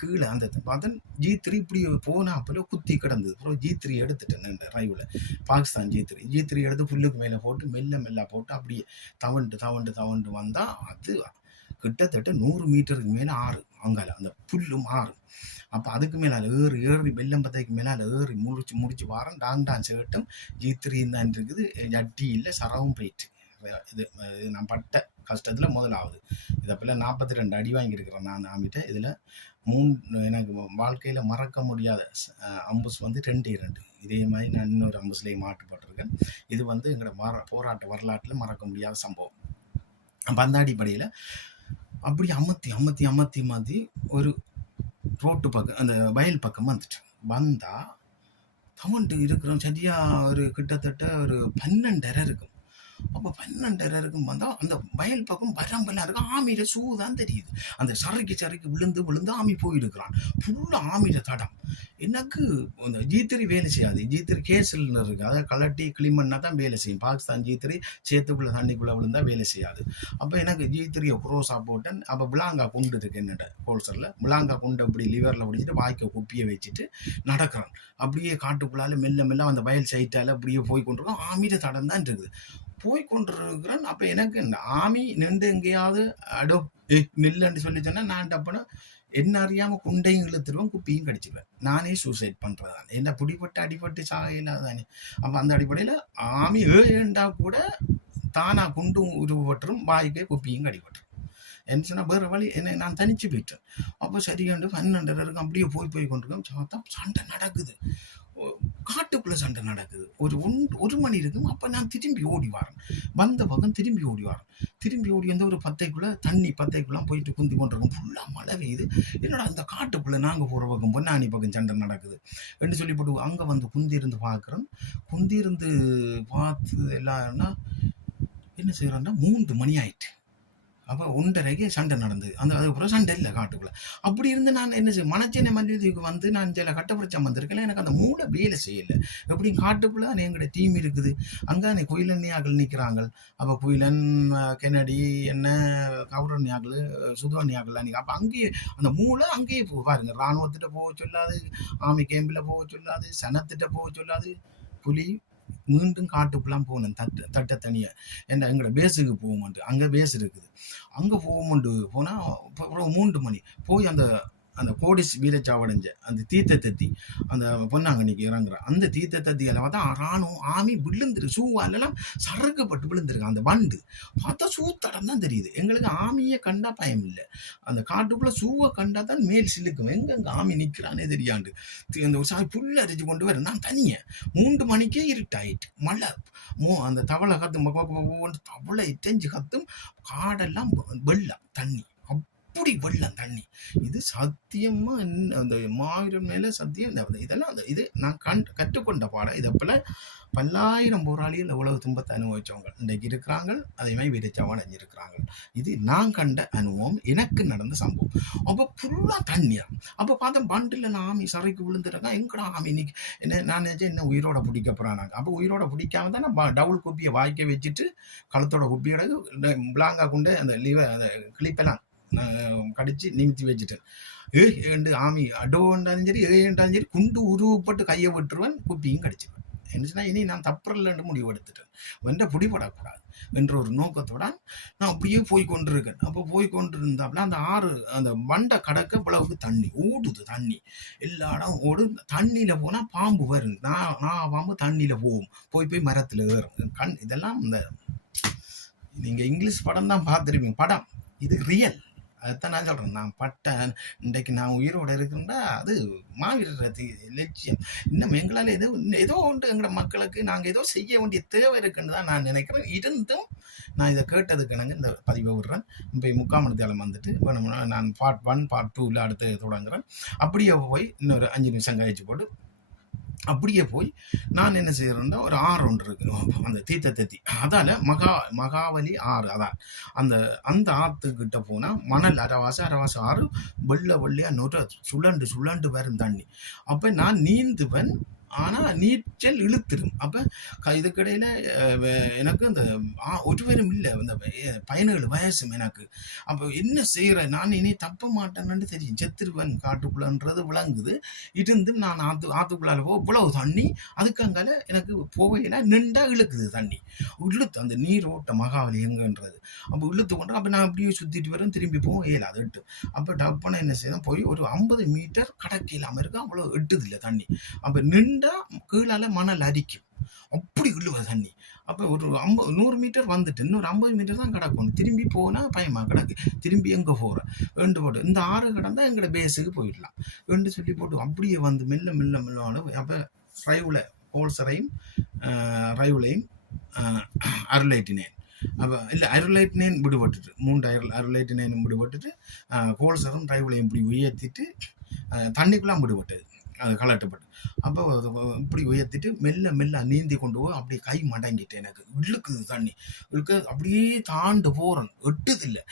கீழே அந்த பார்த்தன் G3 இப்படி போனாப்புல குத்தி கிடந்தது. அப்புறம் G3 எடுத்துட்டேன் இந்த ரைவில் பாகிஸ்தான் G3 எடுத்து புல்லுக்கு மேலே போட்டு மெல்ல போட்டு அப்படியே தவண்டு வந்தால் அது கிட்டத்தட்ட 100 மீட்டருக்கு மேலே ஆறு அங்கால அந்த புல்லும் ஆறு. அப்போ அதுக்கு மேலே ஏறி வெள்ளம்பத்தைக்கு மேலே ஏறி முடிச்சு வாரம் டான் சேட்டும் G3 தான் இருக்குது. ஜட்டி இல்லை, சரவும் போயிட்டு. இது நான் பட்ட கஷ்டத்தில் முதலாவது இதை போல் 42 அடி வாங்கியிருக்கிறேன் நான் ஆமிட்ட. இதில் எனக்கு வாழ்க்கையில் மறக்க முடியாத அம்புஸ் வந்து 2 இதே மாதிரி நான் இன்னொரு அம்புஸ்லேயும் மாட்டுப்பட்டிருக்கேன். இது வந்து எங்களோட போராட்ட வரலாற்றில் மறக்க முடியாத சம்பவம். அப்போ அந்த அடிப்படையில் அப்படி அமர்த்தி ஒரு ரோட்டு பக்கம் அந்த வயல் பக்கம் வந்தால் தவண்டு இருக்கிறோம். சரியாக ஒரு கிட்டத்தட்ட ஒரு 12:30 இருக்கும். அப்போ 12:30 இருக்கும் வந்தால் அந்த வயல் பக்கம் வரம்பெல்லாம் இருக்கும். ஆமியில் சூதான் தெரியுது. அந்த சறுக்கி விழுந்து ஆமி போயிருக்கிறான். ஃபுல்லாக ஆமியில் தடம். எனக்கு அந்த G3 வேலை செய்யாது. G3 கேஸில் இருக்குது. அதை கலட்டி கிளிமண்ணா தான் வேலை செய்யும். பாகிஸ்தான் G3 சேத்துக்குள்ளே தண்ணிக்குள்ளே விழுந்தால் வேலை செய்யாது. அப்போ எனக்கு G3 குரோஸாக போட்டேன். அப்போ விளாங்கா குண்டு இருக்கு என்னட்ட ஹோல்சரில். விளாங்கா குண்டு அப்படி லிவரில் பிடிச்சிட்டு வாய்க்க குப்பியை வச்சுட்டு நடக்கிறான். அப்படியே காட்டுக்குள்ளால மெல்ல அந்த வயல் சைட்டால் அப்படியே போய் கொண்டிருக்கோம். ஆமியில் தடம் தான் இருக்குது. போய் கொண்டிருக்கிறேன். அப்போ எனக்கு இந்த ஆமி நின்று எங்கேயாவது நில்லுன்னு சொல்லி சொன்னால் நான் டப்புன்னு என்ன அறியாமல் குண்டையும் இழுத்துருவேன், குப்பியும் கடிச்சிடுவேன். நானே சூசைட் பண்ணுறதான். என்ன அடிபட்டு சாகையில்லாத தானே. அப்போ அந்த அடிப்படையில் ஆமி ஏண்டா கூட தானா குண்டும் உருவப்பட்டுரும், வாய்க்கே குப்பியும் கடிபட்டுரும். என்ன சொன்னால் வேறு வழி என்ன நான் தனிச்சு போயிட்டேன். அப்போ சரியாண்டு 12:30 இருக்கும். அப்படியே போய் கொண்டிருக்கோம். பார்த்தா சண்டை நடக்குது. காட்டுக்குள்ளே சண்டை நடக்குது. ஒரு மணி இருக்கும். அப்போ நான் திரும்பி ஓடி வரேன். வந்த பக்கம் திரும்பி ஓடி வந்து ஒரு பத்தைக்குள்ளே போயிட்டு குந்தி கொண்டிருக்கோம். ஃபுல்லாக மழை பெய்யுது. என்னடா அந்த காட்டுக்குள்ளே நாங்கள் போகிற பக்கம் பொன்னானி பக்கம் சண்டை நடக்குது என்று சொல்லி போட்டு அங்கே வந்து குந்திருந்து பார்க்குறோம். குந்திருந்து பார்த்து எல்லாருன்னா என்ன செய்கிறோன்னா 3 மணி ஆயிட்டு. அப்போ 1:30க்கு சண்டை நடந்தது. அதுக்கப்புறம் சண்டை இல்லை காட்டுக்குள்ளே. அப்படி இருந்து நான் என்ன செய்ய மனச்சேனை மல்யுத்துக்கு வந்து நான் சில கட்டப்பிடிச்சா வந்திருக்கேன். எனக்கு அந்த மூளை வேலை செய்யலை. எப்படி காட்டுக்குள்ளே எங்களோட டீம் இருக்குது. அங்கே குயிலன்னியாக்கள் நிற்கிறாங்க. அப்போ குயிலன், கென்னடி, என்ன கவுரன்யாக்கள், சுதோன்யாக்கள் அன்றைக்கி. அப்போ அங்கேயே அந்த மூளை அங்கேயே பாருங்க. இராணுவத்திட்ட போக சொல்லாது, ஆர்மி கேம்பில் போக சொல்லாது, சனத்திட்ட போக சொல்லாது. புலி மீண்டும் காட்டுக்குலாம் போகணும். தட்டை தனியாக ஏன்னா எங்களோட பேஸுக்கு போகும்போண்டு அங்கே பேஸ் இருக்குது. அங்கே போகும்போண்டு போனால் 3 மணி போய் அந்த கோடிஸ் வீரச்சாவடைஞ்ச அந்த தீர்த்தத்தி அந்த பொன்னாங்கண்ணிக்கு இறங்குற அந்த தீர்த்தத்தியில் பார்த்தா ராணுவம் ஆமி விழுந்துருக்கு. சூவாலெல்லாம் சறுக்கப்பட்டு விழுந்துருக்கு. அந்த வண்டு பார்த்தா சூத்தடம் தான் தெரியுது. எங்களுக்கு ஆமியை கண்டா பயம் இல்லை. அந்த காட்டுக்குள்ளே சூவை கண்டா தான் மேல் சிலுக்கும். எங்கெங்கே ஆமி நிற்கிறானே தெரியாண்டு அந்த புல் அரைச்சி கொண்டு வர. நான் தனியாக 3 மணிக்கே இருட்டாயிட்டு மழை அந்த தவளை கத்தும் தவளை இட்டெஞ்சு கத்தும். காடெல்லாம் வெள்ளம் தண்ணி, அப்படி வெள்ளம் தண்ணி. இது சத்தியமா அந்த மாவீரன் மேல சத்தியம். இதெல்லாம் இது நான் கற்றுக்கொண்ட பாடம். இதை போல பல்லாயிரம் போராளிகள் எவ்வளவு துன்பத்தை அனுபவிச்சவங்க இன்றைக்கு இருக்கிறாங்க. அதே மாதிரி வீரச்சாவான் அடைஞ்சிருக்கிறாங்க. இது நான் கண்ட அனுபவம், எனக்கு நடந்த சம்பவம். அப்போ ஃபுல்லாக தண்ணியா. அப்போ பார்த்தா பண்டில் நான் ஆமி சரைக்கு விழுந்துருக்கேன். எங்கடா ஆமி இன்னைக்கு என்ன நான் நினைச்சேன் என்ன உயிரோட பிடிக்க போகிறானாங்க. அப்போ உயிரோட பிடிக்காம தான் நான் டவுல் குப்பியை வாய்க்க வச்சுட்டு கழுத்தோட குப்பியோட பிளாங்கா கொண்டு அந்த அந்த கிளிப்பெல்லாம் கடிச்சு நிமித்தி வச்சுட்டேன். ஏண்டு ஆமி அடோண்டாலும் சரி ஏண்டாலும் சரி குண்டு உருவப்பட்டு கையை விட்டுருவேன், குப்பியும் கடிச்சிருவேன். என்னச்சுன்னா இனி நான் தப்புறலன்னு முடிவு எடுத்துட்டேன். வெண்ட பிடிபடக்கூடாது என்ற ஒரு நோக்கத்தோட நான் அப்படியே போய் கொண்டிருக்கேன். அப்போ போய் கொண்டிருந்தாப்புல அந்த ஆறு அந்த வண்டை கடக்க பிளவுக்கு தண்ணி ஓடுது. தண்ணி எல்லா இடம் ஓடு. தண்ணியில் போனால் பாம்பு வரும். நான் பாம்பு தண்ணியில் போகும். போய் மரத்தில் ஏறும். இதெல்லாம் இந்த நீங்கள் இங்கிலீஷ் படம் தான் பார்த்துருப்பீங்க. படம் இது ரியல். அதுதான் நான் சொல்கிறேன். நான் பட்டேன். இன்றைக்கு நான் உயிரோடு இருக்கிறேன்னா அது மாவீரர் லட்சியம். இன்னும் எங்களால் ஏதோ ஒன்று எங்களோட மக்களுக்கு நாங்கள் ஏதோ செய்ய வேண்டிய தேவை இருக்குன்னு தான் நான் நினைக்கிறேன். இருந்தும் நான் இதை கேட்டதுக்கு எனக்கு இந்த பதிவை விடுறேன். இப்போ 3/4 மணி நேரம் வந்துட்டு வேணும்னா நான் பார்ட் 1 பார்ட் 2 அடுத்து தொடங்குறேன். அப்படியே போய் இன்னொரு 5 நிமிஷம் கழிச்சு போட்டு அப்படியே போய் நான் என்ன செய்கிறேன்னா ஒரு ஆறு ஒன்று இருக்கு அந்த தீர்த்தத்தி. அதால் மகாவலி ஆறு. அதான் அந்த ஆற்றுக்கிட்ட போனால் மணல் அரவாசி ஆறு வெள்ளையாக நொற சுழண்டு வரும் தண்ணி. அப்போ நான் நீந்துவன். ஆனா நீச்சல் இழுத்துரும். அப்ப இதுக்கிடையில எனக்கு அந்த ஒருவரும் இல்ல. அந்த 17 வயசும் எனக்கு. அப்ப என்ன செய்றேன்? நான் இனி தப்ப மாட்டேன்னு தெரியும். செத்துருவேன் காட்டுக்குள்ளன்றது விளங்குது. இருந்தும் நான் ஆத்துக்குள்ளால இவ்வளவு தண்ணி. அதுக்கு அங்கால எனக்கு போகையில நின்றா இழுக்குது தண்ணி. இழுத்து அந்த நீரோட்ட மகாவலி எங்கன்றது. அப்ப இழுத்து கொண்டு அப்ப நான் அப்படியே சுத்திட்டு வரேன். திரும்பி போக இயலாது எட்டு. அப்ப டப்புன்னு என்ன செய்யணும்? போய் ஒரு 50 மீட்டர் கடக்க இல்லாம இருக்கு. அவ்வளவு எட்டுது இல்ல தண்ணி. அப்ப நின்றா கீழால மணல் அரிக்கும். அப்படி இழுவ தண்ணி. அப்ப ஒரு 100 மீட்டர் வந்துட்டு இன்னொரு 50 மீட்டர் தான் கிடக்கணும். திரும்பி போனா பயமா கிடக்கு. திரும்பி எங்க போற ரெண்டு போட்டு இந்த ஆறு கடந்தா எங்கட பேஸுக்கு போயிடலாம் ரெண்டு சொல்லி போட்டு அப்படியே வந்து மெல்ல மெல்ல மெல்ல. அப்ப ரைவுல ஹோல்சரையும் ரைவுலையும் அருளைட்டினேன். அப்போ இல்லை அருளைட்டினேன் விடுபட்டுட்டு 3 அருளைட்டினேனும் விடுபட்டுட்டு கோல்சரும் ரைவுலையும் இப்படி உயர்த்திட்டு தண்ணிக்குள்ளாம் விடுபட்டது. அது கலட்டப்பட்டு அப்போ இப்படி உயர்த்திட்டு மெல்ல மெல்ல நீந்தி கொண்டு போய் அப்படியே கை மடங்கிட்டு எனக்கு இழுக்குது தண்ணி இழுக்க அப்படியே தாண்டு போகிறேன். எட்டுது இல்லை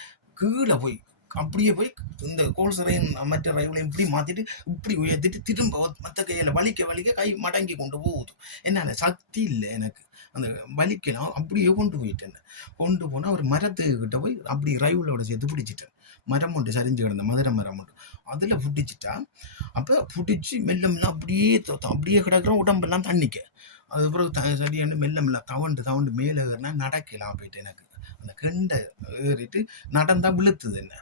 கீழே போய் அப்படியே போய் இந்த கோல்சரையும் மற்ற ரைவுலையும் இப்படி மாற்றிட்டு இப்படி உயர்த்திட்டு திரும்ப மற்ற கையில் வலிக்க கை மடங்கி கொண்டு போகுது. என்னால் சக்தி இல்லை எனக்கு அந்த வலிக்கலாம். அப்படியே கொண்டு போயிட்டேன். கொண்டு போனால் ஒரு மரத்துக்கிட்ட போய் அப்படி ரைவுலோட சேர்த்து பிடிச்சிட்டேன். மரம் ஒன்று சரிஞ்சு கிடந்த மதுரை மரம் ஒன்று அதில் பிடிச்சிட்டா. அப்போ பிடிச்சி மெல்ல மெல்ல அப்படியே கிடக்கிறோம். உடம்பெல்லாம் தண்ணிக்க. அதுக்கப்புறம் சரியான மெல்ல மெல்ல தவண்டு மேலே ஏறினா நடக்கலாம் போயிட்டு எனக்கு அந்த கெண்டை ஏறிட்டு நடந்தா விழுத்துது என்ன.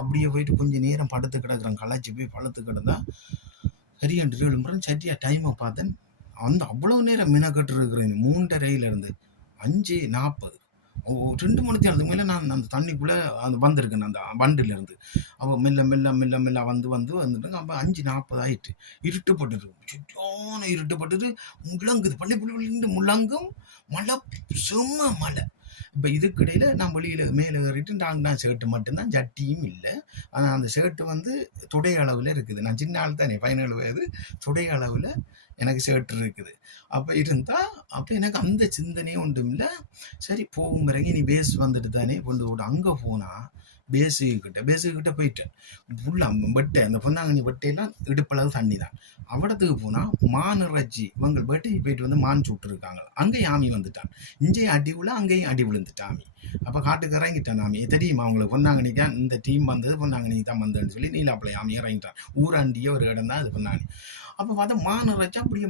அப்படியே போயிட்டு கொஞ்சம் நேரம் படுத்து கிடக்குறேன். களைச்சி போய் படுத்து கிடந்தா சரியாண்டு எழும்புறேன். சரியா டைமை பார்த்தேன். அந்த அவ்வளவு நேரம் மினக்கட்டு இருக்கிறேன். 3:30 5:40 2 மணி நேரத்துக்கு மேலே நான் அந்த தண்ணிக்குள்ளே அந்த வந்திருக்கேன் அந்த வண்டிலேருந்து. அப்போ மெல்ல மெல்ல மெல்ல மெல்ல வந்துட்டு அப்போ 5:40 ஆயிட்டு இருட்டுப்பட்டுட்டு சுற்றான இருட்டுப்பட்டுட்டு முழங்குது பள்ளி முழங்கும் மழை செம்ம மழை. இப்போ இதுக்கிடையில் நான் வெளியில் மேலே ஏறிட்டு நான் ஷர்ட்டு மட்டும்தான் ஜட்டியும் இல்லை. ஆனால் அந்த ஷர்ட்டு வந்து துடை அளவில் இருக்குது. நான் சின்ன ஆள் தானே 17 வயது துடை அளவில் எனக்கு ஷர்ட் இருக்குது. அப்போ இருந்தால் அப்போ எனக்கு அந்த சிந்தனையும் ஒன்றும் இல்லை. சரி போகும் பிறகு நீ பேஸ் வந்துட்டு தானே கொண்டு விட்டு அங்கே போனால் பேஸுக்கிட்ட போயிட்டேன். ஃபுல்லாக வெட்டை அந்த பொன்னாங்கண்ணி வெட்டையெல்லாம் இடுப்பளவு தண்ணி தான். அவடத்துக்கு போனால் மான் இறைச்சி இவங்க வெட்டைக்கு போயிட்டு வந்து மான் சுட்டுருக்காங்க. அங்கேயும் ஆமி வந்துட்டான். இங்கேயும் அடி விழ அங்கேயும் அடி விழுந்துட்டான் ஆமி. அப்போ காட்டுக்கு இறங்கிட்டான் ஆமி. தெரியுமா அவங்களுக்கு பொன்னாங்கண்ணிக்கு இந்த டீம் வந்தது பொன்னாங்கண்ணிக்கு தான் வந்ததுன்னு சொல்லி நீலாப்பிள்ளை ஆமி இறங்கிட்டான். ஊராண்டிய ஒரு இடம் தான் அது பொன்னாங்கண்ணி. அப்போ பார்த்தா மான் இறைச்சி அப்படியே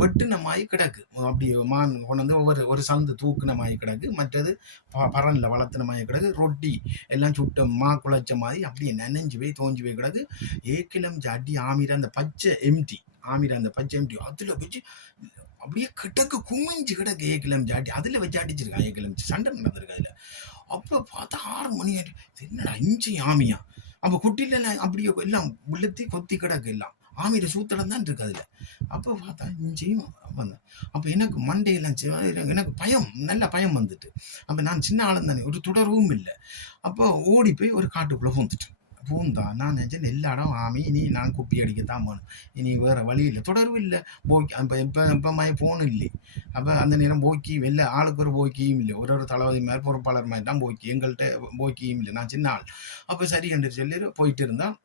வெட்டுன மாயி கிடக்கு. அப்படியே மான் கொண்டு வந்து ஒரு சந்து தூக்குன மாயி கிடக்கு. மற்றது பரனில் வளர்த்துன மாயி கிடக்கு. ரொட்டி எல்லாம் சுட்ட குழைச்ச மாதிரி அப்படியே நனைஞ்சு போய் தோஞ்சி போய் கிடக்கு. ஏக்கிலம் அடி ஆமிர அந்த பச்சை எம்டி அதில் வச்சு அப்படியே கிடக்கு குமிஞ்சு கிடக்கு. ஏக்கிலம் ஜாட்டி அதில் வச்சு அடிச்சிருக்கான். ஏக்கிலம் சண்டை நடந்திருக்கு அதில். அப்போ பார்த்தா 6 மணி என்னடா இஞ்சி ஆமியா. அப்போ குட்டியில அப்படியே எல்லாம் விழுத்தி கொத்தி கிடக்கு. எல்லாம் ஆமியோட சூத்திரம் தான் இருக்கு அதில். அப்போ பார்த்தா இஞ்சியும் வந்தேன். அப்போ எனக்கு மண்டையெல்லாம் எனக்கு பயம், நல்ல பயம் வந்துட்டு. அப்போ நான் சின்ன ஆளும் தானே, ஒரு தொடர்வும் இல்லை. அப்போ ஓடி போய் ஒரு காட்டுக்குள்ளே பூந்தா நான் நினச்சேன் எல்லா இடம் ஆமி. இனி நான் குப்பி அடிக்கத்தான் போகணும். இனி வேறு வழி இல்லை, தொடர்பு இல்லை. போக்கி இப்போ மாதிரி போகணும் இல்லை. அப்போ அந்த நேரம் போக்கி வெளில ஆளுக்கு ஒரு போக்கியும் இல்லை. ஒரு தளபதி மாதிரி பொறுப்பாளர் மாதிரி தான் போக்கி. எங்கள்கிட்ட போக்கியும் இல்லை. நான் சின்ன ஆள். அப்போ சரி என்று சொல்லி போயிட்டு இருந்தால்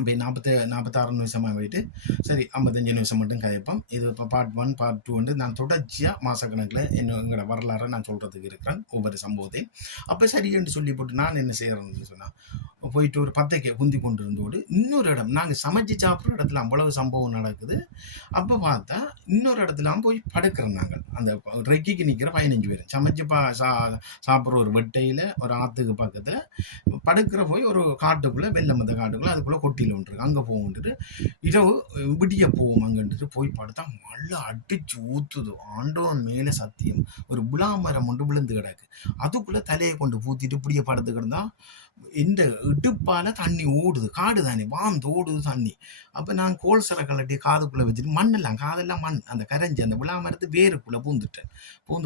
இப்போ 46 நிமிஷமாக போயிட்டு சரி 55 நிமிஷம் மட்டும் கதைப்போம். இது இப்போ பார்ட் 1 பார்ட் 2 வந்து நான் தொடர்ச்சியாக மாதக்கணக்கில் எங்களோட வரலாறை நான் சொல்கிறதுக்கு இருக்கிறேன் ஒவ்வொரு சம்பவத்தையும். அப்போ சரி என்று சொல்லி போட்டு நான் என்ன செய்கிறேன்னு சொன்னால் போயிட்டு ஒரு 10 குந்தி கொண்டு இருந்தோடு இன்னொரு இடம் நாங்கள் சமைச்சு சாப்பிட்ற இடத்துல அவ்வளவு சம்பவம் நடக்குது. அப்போ பார்த்தா இன்னொரு இடத்துலாம் போய் படுக்கிறோம். நாங்கள் அந்த ரெக்கிக்கு நிற்கிற 15 பேர் சமைச்சு சாப்பிட்ற ஒரு வெட்டையில் ஒரு ஆற்றுக்கு பக்கத்தில் படுக்கிற போய் ஒரு காட்டுக்குள்ளே வெள்ளம் அந்த காட்டுக்குள்ளே அதுக்குள்ளே கொட்டியில் ஒன்று இருக்கு. அங்கே போகுன்ட்டு இரவு விடிய போவோம். அங்கன்ட்டு போய் படுத்தா மழை அடிச்சு ஊற்றுது. ஆண்டவன் மேலே சத்தியம் ஒரு புலாமரம் ஒன்று விழுந்து கிடக்கு. அதுக்குள்ளே தலையை கொண்டு பூத்திட்டு இப்படியே படுத்து கிடந்தா இந்த இடுப்பால் தண்ணி ஓடுது. காடு தானே வாந்து ஓடுது தண்ணி. அப்போ நான் கோல்சரை கலட்டி காதுக்குள்ளே வச்சுட்டு மண்ணெல்லாம் காதெல்லாம் மண் அந்த கரைஞ்சி அந்த விழாமரத்து வேருக்குள்ளே பூந்து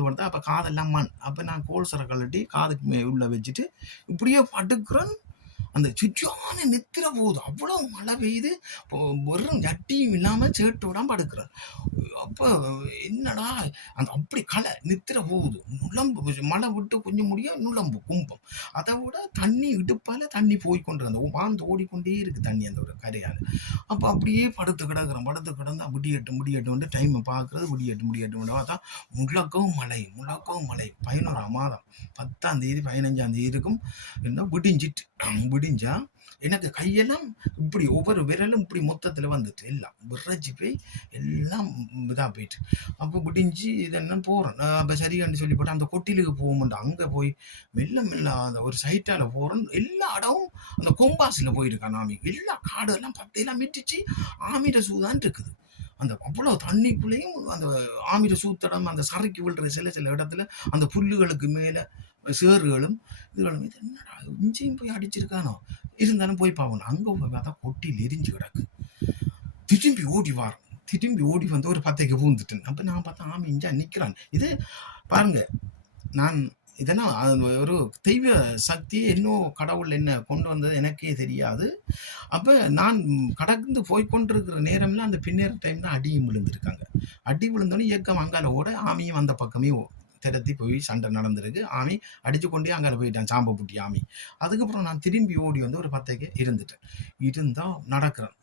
படுத்தா அப்போ காதெல்லாம் மண். அப்போ நான் கோல்சரை கலட்டி காதுக்கு உள்ளே வச்சுட்டு இப்படியே படுக்கிறேன். அந்த சுற்றான நித்திர போகுது, அவ்வளோ மழை பெய்யுது, வெறும் ஜட்டியும் இல்லாமல் சேட்டோட படுக்கிறார். அப்போ என்னடா அந்த அப்படி களை நித்திர போகுது, நுழம்பு மழை விட்டு கொஞ்சம் முடிய நுழம்பு கும்பம், அதை விட தண்ணி இடுப்பால் தண்ணி போய்கொண்டு அந்த வாழ்ந்து ஓடிக்கொண்டே இருக்குது தண்ணி அந்த ஒரு கரையால். அப்போ அப்படியே படுத்து கிடக்குறோம், படுத்து கிடந்தா முடியட்டும் டைமை பார்க்குறது, முடியட்டும் பார்த்தா முழக்கவும் மழை 11ஆம் மாதம் 10ஆம் தேதி 15ஆம் தேதி இருக்கும். என்ன விடிஞ்சா எனக்கு கையெல்லாம் இப்படி ஒவ்வொரு விரலும் இப்படி மொத்தத்தில் வந்துட்டு எல்லாம் விரைச்சி போய் எல்லாம் இதாக போயிட்டு. அப்போ விடிஞ்சு இதெல்லாம் போகிறேன். அப்போ சரியான்னு சொல்லி போட்டு அந்த கொட்டிலுக்கு போகும்போது அங்கே போய் மெல்ல அந்த ஒரு சைட்டால் போகிறேன். எல்லா இடமும் அந்த கொம்பாஸில் போயிருக்கான் ஆமி. எல்லா காடு எல்லாம் பத்தையெல்லாம் மிட்டிச்சு ஆமிட சூதான் இருக்குது. அந்த அவ்வளோ தண்ணிக்குள்ளேயும் அந்த ஆமிட சூத்தடம் அந்த சறுக்கி விழுற சில இடத்துல அந்த புல்லுகளுக்கு மேலே சேறுகளும் இதுகளும். இது என்னடா இஞ்சியும் போய் அடிச்சிருக்கானோ, இருந்தாலும் போய் பார்க்கணும். அங்கே போய் பார்த்தா கொட்டியில் எரிஞ்சு கிடக்கு. திரும்பி ஓடி வந்து ஒரு 10க்கு பூந்துட்டேன். அப்போ நான் பார்த்தா ஆமி இஞ்சா நிற்கிறான். இது பாருங்க, நான் இதெல்லாம் ஒரு தெய்வ சக்தி, இன்னும் கடவுள் என்ன கொண்டு வந்தது எனக்கே தெரியாது. அப்போ நான் கடந்து போய்கொண்டிருக்கிற நேரம்ல அந்த பின்னேற டைம் தான் அடியும் விழுந்திருக்காங்க. அடி விழுந்தோன்னே இயக்கம் அங்கால ஓட, ஆமியும் அந்த பக்கமே திரத்தி போய் சண்டை நடந்திருக்கு. ஆமி அடிச்சு கொண்டே அங்கே போயிட்டான், சாம்பை புட்டி ஆமி. அதுக்கப்புறம் நான் திரும்பி ஓடி வந்து ஒரு 10க்கு இருந்தால் நடக்கிறேன்.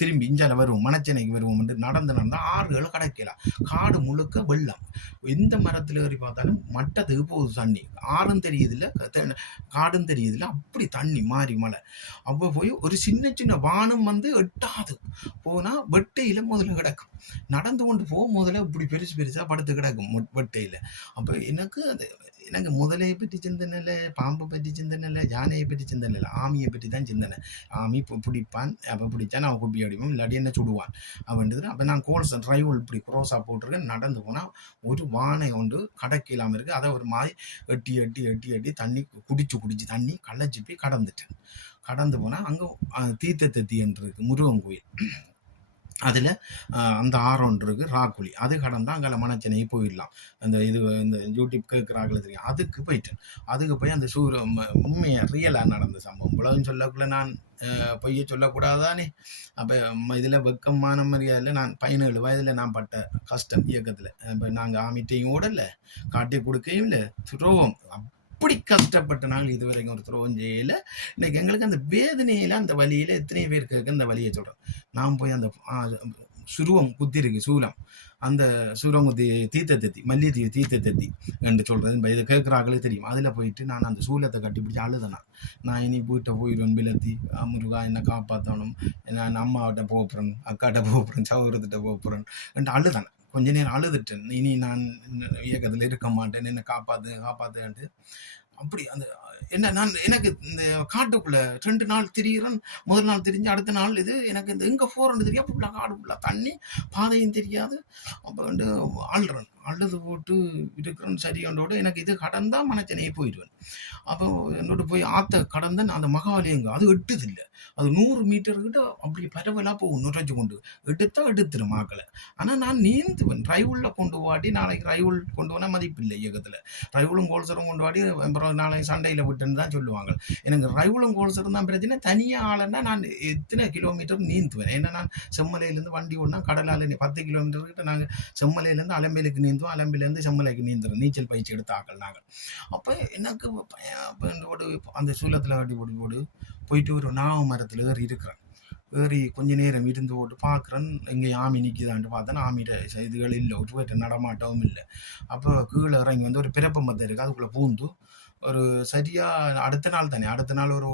திரும்பி இஞ்சால வருவோம், மணச்சனைக்கு வருவோம் என்று நடந்து 6 கிடைக்கலாம். காடு முழுக்க வெள்ளம். எந்த மரத்தில் ஏறி பார்த்தாலும் மட்டத்துக்கு போகுது தண்ணி. ஆறும் தெரியுதில்ல, காடும் தெரியுதில்ல, அப்படி தண்ணி மாறி மழை. அப்போ போய் ஒரு சின்ன வானம் வந்து எட்டாது போனால் வெட்டையில் முதல்ல கிடக்கும். நடந்து கொண்டு முதல்ல இப்படி பெருசாக படுத்து கிடக்கும் வெட்டையில். அப்போ எனக்கு முதலையை பற்றி சிந்தனை இல்லை, பாம்பை பற்றி சிந்தனை இல்லை, யானையை பற்றி சிந்தனை இல்லை, ஆமியை பற்றி தான் சிந்தனை. ஆமி பிடிப்பான், அப்போ பிடிச்சா நான் குப்பி அடிப்போம், இல்லாட்டி என்ன சுடுவான் அப்படின்றது. அப்போ நான் கோல்ஸ் டிரைவ் இப்படி க்ரோஸாக போட்டிருக்கேன். நடந்து போனால் ஒரு வானை ஒன்று கடக்க இல்லாமல் இருக்குது. அதை ஒரு மாதிரி எட்டி தண்ணி குடிச்சு தண்ணி களைச்சி போய் கடந்து போனால் அங்கே தீர்த்தத்தி என்று இருக்குது முருகன் கோயில். அதில் அந்த ஆரோன்று இருக்குது ராக்குழி. அது கடந்தால் அங்கே மணச்சனை போயிடலாம். இந்த யூடியூப் கேட்குறாங்களே தெரியும். அதுக்கு போயிட்டேன். அதுக்கு போய் அந்த உண்மையாக ரியலாக நடந்த சம்பவம். உலகம் சொல்லக்குள்ள நான் பொய்ய சொல்லக்கூடாதானே. அப்போ இதில் வெக்கமான மரியாதையில் நான் 17 வயதில் நான் பட்ட கஷ்டம் இயக்கத்தில். இப்போ நாங்கள் ஆமிட்டையும் ஓடலை, காட்டி கொடுக்கையும் இல்லை, துரோகம் அப்படி கஷ்டப்பட்ட நாள் இதுவரைக்கும் ஒரு துரோகம் செய்யலை. இன்னைக்கு எங்களுக்கு அந்த வேதனையில் அந்த வழியில் எத்தனை பேருக்கு அந்த வழியை சொல்கிறோம். நான் போய் அந்த சுருவம் குத்தி இருக்கு சூலம், அந்த சூரம் குத்தி தீர்த்தத்தி மல்லித்தீவு தீர்த்தத்தி என்று சொல்கிறது இது கேட்குறாங்களே தெரியும். அதில் போயிட்டு நான் அந்த சூலத்தை கட்டிப்பிடிச்சி அழுதேன். நான் இனி வீட்டை போயிடுவேன், பிள்ளத்தி முருகா என்னை காப்பாற்றணும், நான் அம்மாவிட்ட போகிறேன், அக்காட்ட போகிறேன், சகோதரத்திட்ட போகிறேன் என்று அழுதேன். கொஞ்ச நேரம் அழுதுட்டேன். இனி நான் இயக்கத்தில் இருக்க மாட்டேன், என்னை காப்பாற்றுன்ட்டு. அப்படி அந்த எனக்கு இந்த காட்டுக்குள்ளே 2 நாள் திரிகிறேன். முதல் நாள் திரிஞ்சு அடுத்த நாள் இது எனக்கு இந்த எங்கே போகிறேன்னு தெரியாது. ஃபுல்லாக காடுக்குள்ளே தண்ணி, பாதையும் தெரியாது. அப்போ வந்து அழுது போட்டு இருக்கிறேன். சரியாண்டோடு எனக்கு இது கடந்தால் மனச்சனையே போயிடுவேன். அப்போ என்னோட போய் ஆற்ற கடந்தேன். அந்த மகாவலியங்க அது எட்டுதில்லை, அது 100 மீட்டர்கிட்ட அப்படி பரவலாக போகும். நுரைச்சி கொண்டு எடுத்துரும் மாக்களை. ஆனால் நான் நீந்துவேன். ரைவுளில் கொண்டு வாடி நாளைக்கு ரைவுள் கொண்டு போனால் மதிப்பில்லை இயக்கத்தில். ரைவுளும் கோல்சரும் கொண்டு வாடி அப்புறம் நாளைக்கு சண்டையில் விட்டுன்னு தான் சொல்லுவாங்க. எனக்கு ரைவுளும் கோல்சரும் தான் பிரச்சனை. தனியாக ஆளுன்னா நான் எத்தனை கிலோமீட்டர் நீந்துவேன். ஏன்னா நான் செம்மலையிலேருந்து வண்டி ஓடினா கடலால் 10 கிலோமீட்டர்கிட்ட நாங்கள் செம்மலையிலேருந்து அலம்பேலுக்கு நீந்துவோம், அலம்பிலேருந்து செம்மலைக்கு நீந்துறோம். நீச்சல் பயிற்சி எடுத்து ஆக்கள் நாங்கள். அப்போ எனக்கு அந்த சூலத்தில் வண்டி போட்டு போயிட்டு ஒரு நாவ மரத்தில் ஏறி கொஞ்ச நேரம் இருந்து போட்டு பார்க்குறேன். எங்கே ஆமி நிற்கிதான்ட்டு பார்த்தேன். ஆமிகிட்ட இதுகள் இல்லை, ஒரு நடமாட்டவும் இல்லை. அப்போ கீழே இறங்கி வந்து ஒரு பிறப்பம் பத்தம் இருக்குது, அதுக்குள்ளே பூந்து ஒரு சரியாக அடுத்த நாள் ஒரு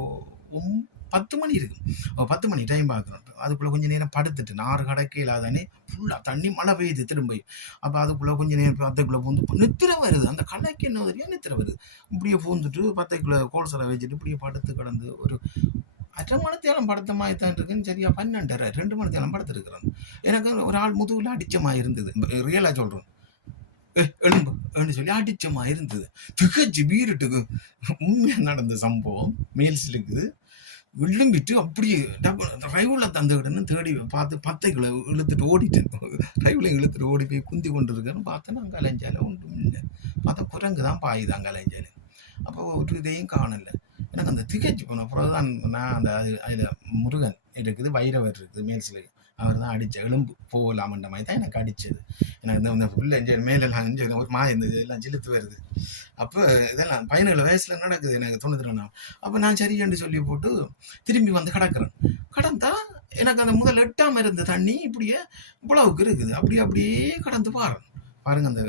10 மணி இருக்குது. 10 மணி டைம் பார்க்குறோம். அதுக்குள்ளே கொஞ்சம் நேரம் படுத்துட்டு 6 கடைக்கு இல்லாதானே ஃபுல்லாக தண்ணி மழை பெய்யுது திரும்ப. அப்போ அதுக்குள்ளே கொஞ்சம் நேரம் 10க்குள்ளே பூந்து நித்திர வருது. அந்த கடைக்கு என்ன தெரியும் நித்திர வருது. இப்படியே பூந்துட்டு 10க்குள்ளே கோல்சரை வச்சுட்டு இப்படியே படுத்து கிடந்து ஒரு 1/2 மணி நேரம் படுத்த மாதிரி தான் இருக்குன்னு. சரியா 12:30 2 மணி நேரம் படுத்துருக்குறேன். எனக்கு ஒரு ஆள் முதுகில் அடிச்சமாக இருந்தது. ரியலாக சொல்கிறேன், எலும்புன்னு சொல்லி அடிச்சமாக இருந்தது. திகச்சு வீருட்டுக்கு உண்மையாக நடந்த சம்பவம் மேல்ஸ் இருக்குது. விழும்பிட்டு அப்படியே ரைவில் தந்துக்கிட்டேன்னு தேடி பார்த்து 10 இழுத்துட்டு ஓடிட்டேன். ரைவில் இழுத்துட்டு ஓடி போய் குந்தி கொண்டு இருக்கேன்னு பார்த்தேன்னா அங்கே அலைஞ்சால ஒன்றும் இல்லை. பார்த்தா குரங்கு தான் பாயுது அங்கே அலைஞ்சால. அப்போ ஒரு இதையும் காணலை. எனக்கு அந்த திகைச்சு போன பிறகுதான் நான் அந்த அதில் முருகன் இருக்குது, வைரவர் இருக்குது மேல் சிலை, அவர் தான் அடித்த எலும்பு போகலாமன்ற மாதிரி தான் எனக்கு அடித்தது. எனக்கு இந்த புள்ள மேலெல்லாம் ஒரு இந்த இதெல்லாம் சிலுத்து வருது. அப்போ இதெல்லாம் 17 வயசில் நடக்குது எனக்கு 92 நாள். அப்போ நான் சரின்னு சொல்லி போட்டு திரும்பி வந்து கிடக்கிறேன். கடந்தா எனக்கு அந்த முதல் எட்டாமல் இருந்த தண்ணி இப்படியே இவ்வளவுக்கு இருக்குது. அப்படியே கடந்து பாருங்க அந்த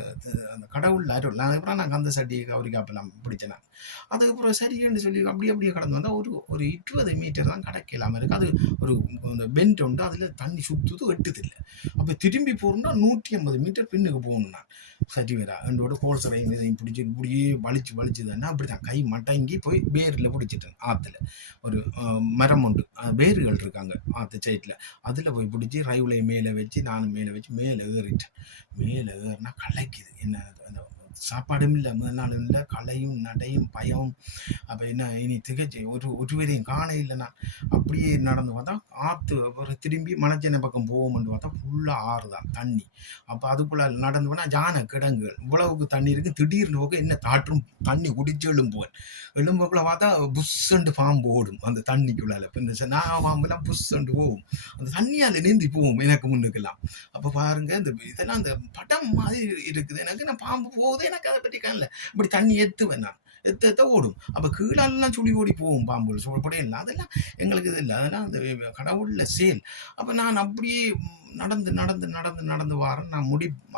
அந்த கடவுள் அருள். அதுக்கப்புறம் நான் கந்த சட்டி கௌரிக்காப்பெல்லாம் பிடிச்சேன். அதுக்கப்புறம் சரின்னு சொல்லி அப்படியே கடந்து வந்தால் ஒரு 20 மீட்டர் தான் கடக்கலாமல் இருக்குது. அது ஒரு அந்த பெண்ட் உண்டு, அதில் தண்ணி சுற்றுது வெட்டுதில்லை. அப்போ திரும்பி போகணுன்னா 150 மீட்டர் பின்னுக்கு போகணும். நான் சரி வரா என்னோட கோல்சரையும் இதையும் பிடிச்சி இப்படியே வலிச்சு தானே அப்படி தான் கை மட்டங்கி போய் பேரில் பிடிச்சிட்டேன். ஆற்றுல ஒரு மரம் உண்டு, வேர்கள் இருக்காங்க ஆற்று சைட்டில், அதில் போய் பிடிச்சி ரயிலை மேலே வச்சு நானும் மேலே வச்சு மேலே ஏறிட்டேன். மேலே ஏறினா கலைக்குது. என்ன அந்த சாப்பாடும் இல்லை, முதல் நாளும் இல்லை, கலையும் நடையும் பயம். அப்போ என்ன இனி திகச்சு ஒரு பேரையும் காண இல்லை. நான் அப்படியே நடந்து பார்த்தா ஆற்று ஒரு திரும்பி மணச்சென்னை பக்கம் போவோம்னு பார்த்தா ஃபுல்லாக ஆறுதான் தண்ணி. அப்போ அதுக்குள்ளே நடந்து போனால் ஜான கிடங்குகள் இவ்வளவுக்கு தண்ணி இருக்குது. திடீர்னு போக என்ன தாற்றும் தண்ணி குடிச்சு எழும்போக்குள்ள பார்த்தா புஷ்ஷண்டு பாம்பு ஓடும் அந்த தண்ணிக்குள்ளால. இப்போ இந்த நான் பாம்புலாம் புஷ்ஷண்டு போகும், அந்த தண்ணியால் நீந்தி போகும் எனக்கு முன்னுக்கெல்லாம். அப்போ பாருங்க இந்த இதெல்லாம் அந்த படம் மாதிரி இருக்குது எனக்கு. நான் பாம்பு போகுது எனக்கு அதை பற்றி காணல. இப்படி தண்ணி ஏற்றுவேன் நான், எத்த ஓடும். அப்போ கீழெல்லாம் சுழி ஓடி போகும் பாம்புகள் சொல்லப்படையே இல்லை. அதெல்லாம் எங்களுக்கு இது இல்லை, அதெல்லாம் அந்த கடவுளில் செயல். அப்போ நான் அப்படியே நடந்து வரேன். நான்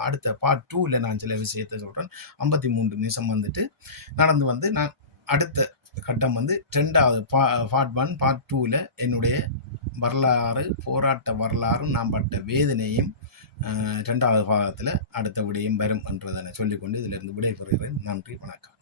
அடுத்த பார்ட் 2ல் நான் சில விஷயத்தை சொல்கிறேன். 53 நிமிஷம் வந்துட்டு நடந்து வந்து நான் அடுத்த கட்டம் வந்து 2வது பார்ட் 1 பார்ட் 2ல் என்னுடைய வரலாறு, போராட்ட வரலாறும் நான் பட்ட வேதனையும் 2வது பாகத்தில் அடுத்த விடையும் வரும் என்றதனை சொல்லிக்கொண்டு இதிலிருந்து விடைபெறுகிறேன். நன்றி, வணக்கம்.